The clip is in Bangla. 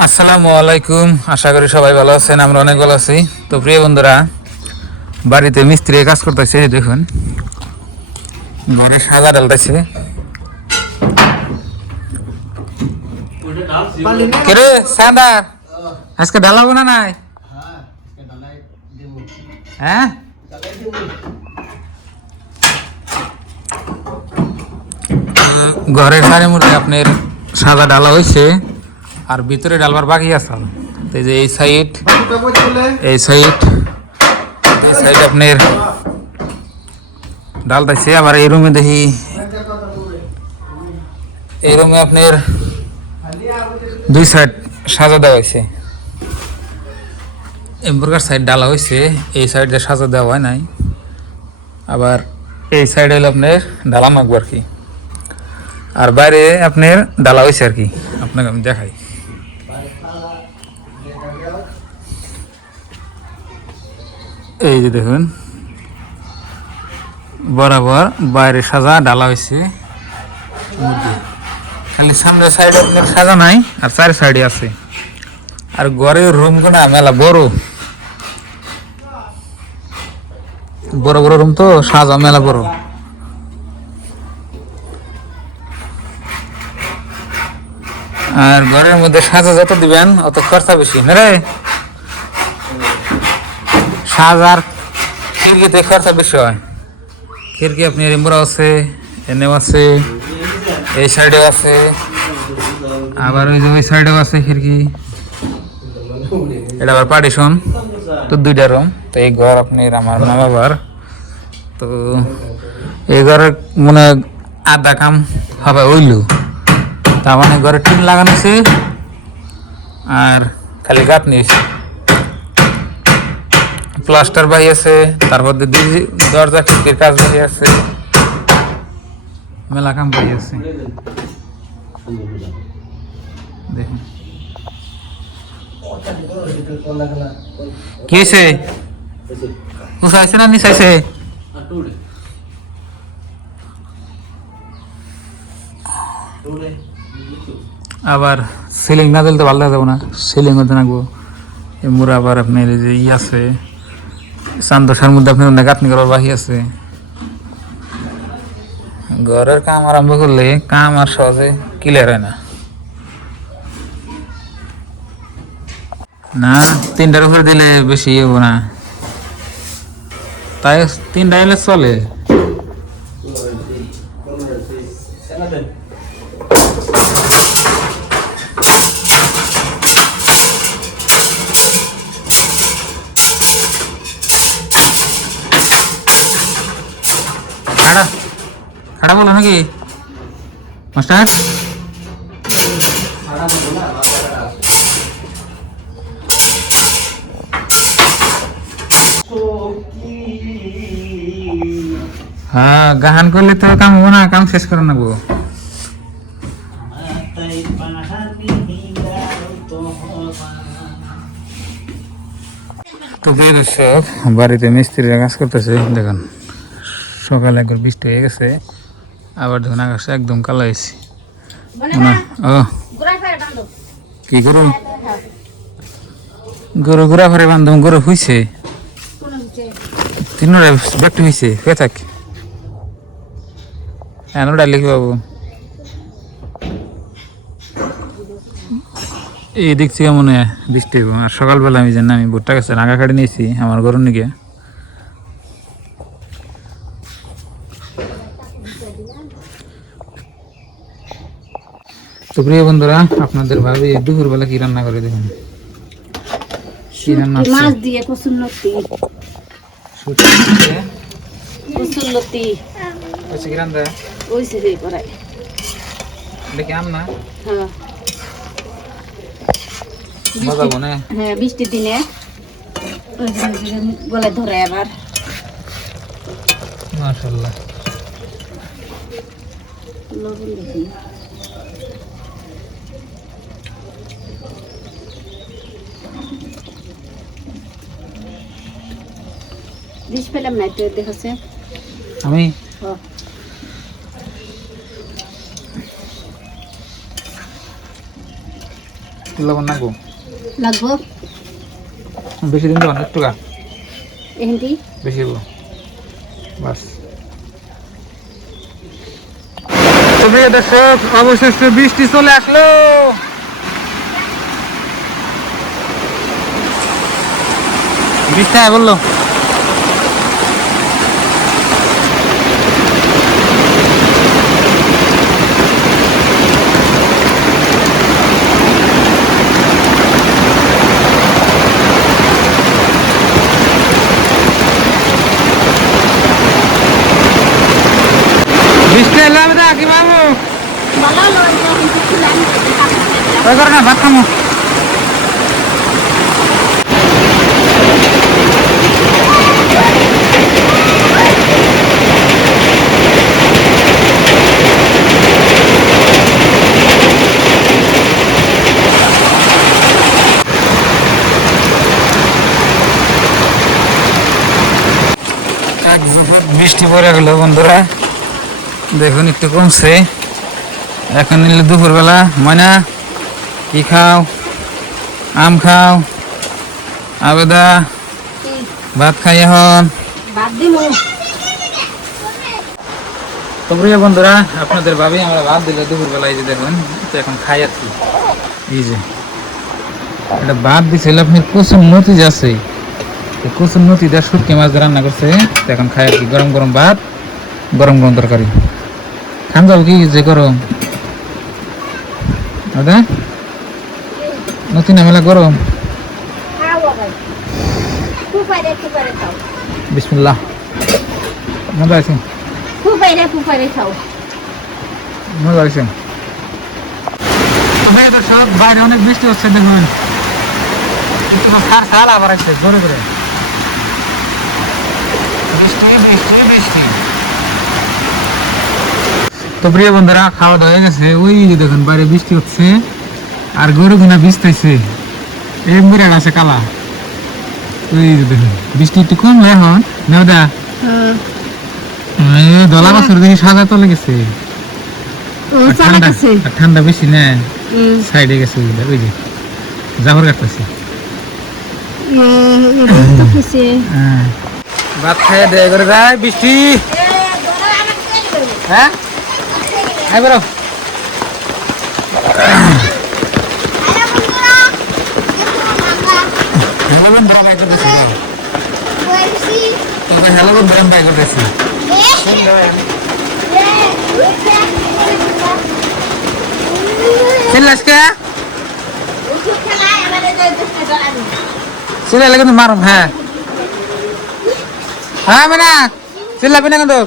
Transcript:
আসসালামু আলাইকুম, আশা করি সবাই ভালো আছেন। আমরা অনেক ভালো আছি। তো প্রিয় বন্ধুরা, বাড়িতে মিস্ত্রি কাজ করতেছে, দেখুন ঘরে সাজা ডালতেছে। কেরে সাদা আজকে ঢালাবো না নাই? হ্যাঁ, ঘরের সারি মুড়ে আপনার সাদা ডালা হয়েছে, আর ভিতরে ডালবার বাকি আছে। তো এই যে এই সাইড, এই সাইড, এই সাইড আপনার ডালতেছে। আবার এই রুমে দেখি, এই রুমে আপনার দুই সাইড সাজা দেওয়া হয়েছে। এম্বুরগার সাইড ডালা হয়েছে, এই সাইডে সাজা দেওয়া হয় নাই। আবার এই সাইড হলো আপনার ডালা মাখবো আর কি, আর বাইরে আপনার ডালা হয়েছে আর কি। আপনাকে আমি দেখাই, এই যে দেখুন বরাবর বাইরে সাজা ডালা হয়েছে। খালি সামনের সাইডে আপনার সাজা নাই, আর চার সাইডে আছে। আর ঘরের রুম গুলা মেলা বড় বড় বড় রুম, তো সাজা মেলা বড়। আর ঘরের মধ্যে সাজা যত দিবেন অত খরচা বেশি না রে। সাজার খিড়কিতে খরচা বেশি হয়। খিড়কি আপনি রিম্বরা আছে, এনেও আছে, এই সাইডেও আছে, আবার ওই যে ওই সাইডেও আছে খিড়কি। এটা আবার পার্টিশন, তো দুইটা রুম। তো এই ঘর আপনার আমার মা বাবার। তো এই ঘরের মনে আধা কাম হবে ওইলু, তার মানে ঘরে টিন লাগানো আছে আর খালি গাঁথ নিয়েছে, প্লাস্টার বাই আছে, তারপর দরজা খিড়কির কাজ বাই আছে, মেলা কাম বাই আছে। দেখুন কি হয়েছে, উঠাইছে না নিচাইছে? আবার সিলিং না দিলে তো ভালো যাবো না, সিলিং হতে রাখবো। এমুরা আবার আপনার এই যে ই আছে, চান্দসার মধ্যে আপনার অনেক গাঁথনি করার বাহি আছে। ঘরের কাম আরম্ভ করলে কাম আর সহজে ক্লিয়ার হয় না। না, তিনটার উপরে দিলে বেশি হবো না, তাই তিনটা এলে চলে। খাড়া খাড়া বলো নাকি মাস্টার? হ্যাঁ, গাহান করলে তো কাম হবো না, কাম শেষ করে নেবো। তো দর্শক, বাড়িতে মিস্ত্রিরা কাজ করতেছে। দেখুন সকালে একবার বৃষ্টি হয়ে গেছে, আবার দেখুন আকাশে একদম কালো হয়েছে। ও কি গরু, গরু ঘোরা ফেরে বান্ধব, গরু হইছে তিনটা ব্যক্তি হয়েছে, হয়ে থাক এনোটা লিখি বাবু। এই দিক থেকে মনে হয় বৃষ্টি হইব। আর সকালবেলা আমি জানি, আমি ভুট্টা গাছের আগা কাটি নিয়েছি আমার গরুর নিকে। তো প্রিয় বন্ধুরা, আপনাদের ভাবি দুপুরবেলা কি রান্না করে দেখুন। কি রান্না? মাছ দিয়ে কচুরলতি। কচুরলতি ওইছে কি রান্না? ওইছে রে করাই। দেখি আম না? হ্যাঁ। মজা বনে? হ্যাঁ, বৃষ্টির দিনে গলে ধরে আবার। মাশাআল্লাহ। লবণ দেখি। বিষ পেলাম না, তো দেখাচ্ছে আমি। লবণ লাগবো লাগবো বেশি দিন দেবেন একটু এহেন্টি বেশি দেবো বাস। তো প্রিয় দর্শক অবশেষে বৃষ্টি চলে আসলো। বৃষ্টি বললো বৃষ্টি এলো আমি তো কি মামু ভালো লাগে কিন্তু খুলাম ওই করে না ভাত খামো। বৃষ্টি পড়ে গেল বন্ধুরা, দেখুন একটু কমছে। এখন নিলে দুপুরবেলা ময়না কি খাও? আম খাও, আবেদা ভাত খাই এখন। তো প্রিয় বন্ধুরা, আপনাদের ভাবি আমরা ভাত দিলে দুপুরবেলা এই যে দেখুন তো এখন খাই আর কি। এই যে এটা ভাত দিছিল আপনার কচুর নতি যাচ্ছে, কচুর নতি দিয়ে শুটকি মাছ দিয়ে রান্না করছে। তো এখন খাই আর কি, গরম গরম ভাত, গরম গরম তরকারি। খান যাবো কি যে গরম দাদা নতি না মেলা গরম। বিসমিল্লাহ, মজা আছে মজা আছে। সব বাইরে অনেক বৃষ্টি হচ্ছে দেখুন, সার আবার আছে ঘরে ঘরে বৃষ্টি বৃষ্টি বৃষ্টি। তো প্রিয় বন্ধুরা, খাওয়া দাওয়া হয়ে গেছে। ওই যে দেখুন বাইরে বৃষ্টি হচ্ছে আর গরু গুনা ভিজতেছে, এই বিরাট আছে কালা। ওই যে দেখুন বৃষ্টি একটু কমলে এখন নেওদা দলা বছর দেখি সাদা তলে গেছে, ঠান্ডা বেশি না সাইডে গেছে। ওই যে জাফর কাটতেছে ভাত খাইয়ে দেয় করে যায় বৃষ্টি। হ্যাঁ বেরো হ্যালো বন্ধুরা, বাই করতেছি হ্যালো বন্ধুরা বাই করতেছি। চিল্লাসকে চিল্লালে কিন্তু মারুম। হ্যাঁ হ্যাঁ মানে চিল্লাবি না কিন্তু।